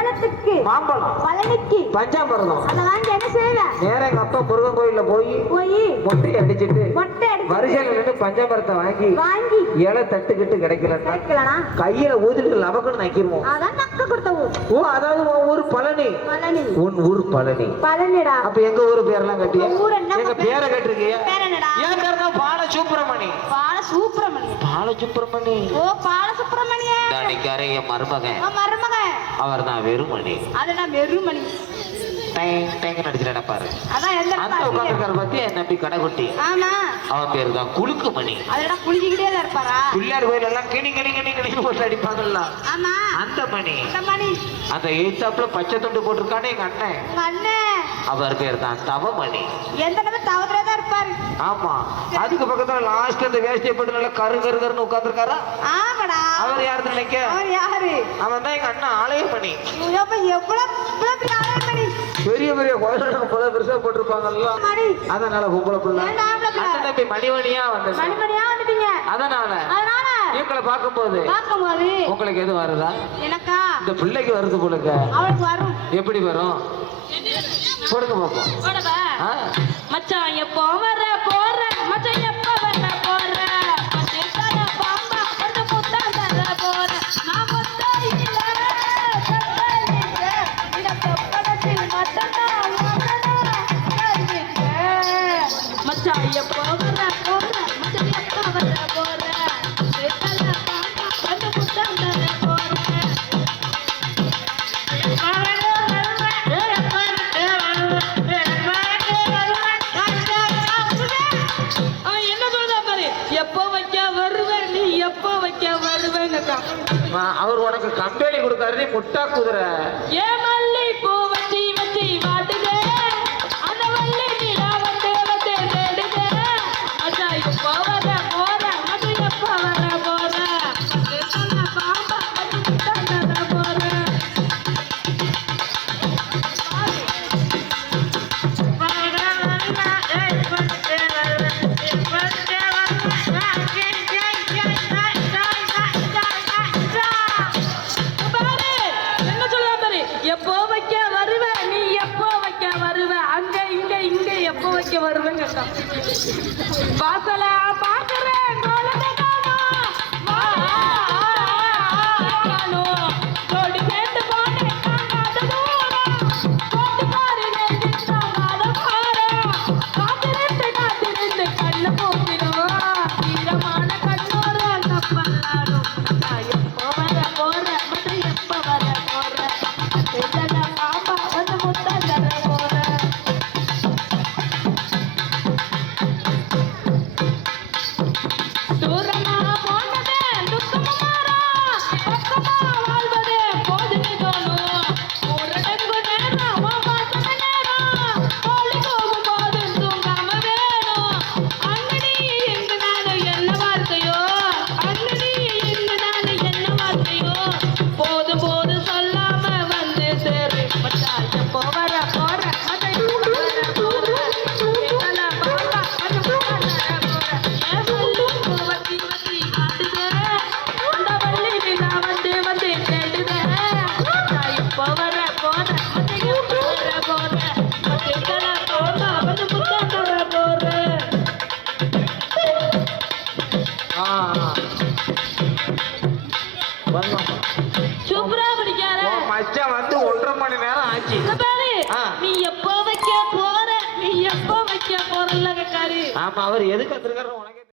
சேலத்துக்கு மாம்பழம். பழனிக்கு. பஞ்சாமிரதம். அதை வாங்கி என்ன செய்வேன் நேரா எங்க அப்பா முருகன் கோயில்ல போய் போய் மொட்டை அடிச்சிட்டு மொட்டை அடிச்சு வரிசையில நின்று பஞ்சாமிரத்தை வாங்கி வாங்கி. இலை தட்டுக்கிட்டு கிடைக்கலன்னா கிடைக்கலனா? கையில ஊதிட்டு லவக்குன்னு நக்கிருவோம் அதான் கொடுத்த ஊர் ஓ அதாவது உன் ஊர் பழனி. பழனி. உன் ஊர் பழனி. பழனிடா. அப்ப எங்க ஊர் பேரெல்லாம் உங்க ஊர் என்ன எங்க பேரை கேட்டிருக்கிய? பேர் என்னடா? என் பேர் தான் பால சுப்பிரமணி பால சுப்பிரமணியன் பால சுப்பிரமணி ஓ பால சுப்பிரமணியன் தாடிக்கார என் மருமகன் மருமகன். அவர் தான் வெறுமணி. அதுடா மெருமணி டேங் டேங் நடிச்சு நடப்பாரு அந்த? உட்காந்துருக்கார பத்தி என் நம்பி கடைக்குட்டி ஆமா. அவன் பேரு தான் குலுக்கு மணி குளிச்சுக்கிட்டே தான் இருப்பாரா? பிள்ளையார் கோயில் எல்லாம் கிணி கிணி கிணி கிணி போட்டு அடிப்பாங்கல்ல. ஆமா. அந்த மணி. அந்த எய்த்தாப்புல பச்சை துண்டு போட்டிருக்கானே எங்க அண்ணன். அவர் பேர் தான் தவமணி. எந்த தவறுல தான் இருப்பாரு? ஆமா. அதுக்கு பக்கத்துல லாஸ்ட் அந்த வேஷ்டியை போட்டு நல்லா கரு கரு கருன்னு உட்காந்துருக்காரா ஆமாடா. அவர் யாருன்னு நினைக்க? அவர் யாரு? அவன் தான் எங்க அண்ணன் ஆலயமணி பெரிய பெரிய குழந்தை போல பெருசா போட்டிருப்பாங்கல்ல. அதனால பொம்பளை பிள்ளை? அண்ணன் தம்பி மணிமணியா வந்துட்டீங்க. அதனால. அதனால? இவங்களை பார்க்கும்போது உங்களுக்கு எதுவும் வருதா? எனக்கா? இந்த பிள்ளைக்கு வருது போலுக்க. அவளுக்கு வரும். எப்படி வரும்? போடுங்க பார்ப்போம் மச்சான் எப்போ? அவர் உனக்கு கம்பெனி கொடுக்காரு முட்டா குதிரை ஏ எப்போ கேட்டான் வாசல பாக்குறேன் சூப்பரா பிடிக்காத மச்சான் வந்து ஒன்றரை மணி நேரம் ஆச்சு. பாரு. நீ எப்போ வைக்க போற? நீ எப்போ வைக்க போறல காரி. ஆமா அவர் எதுக்கு வந்திருக்காரு உனக்கு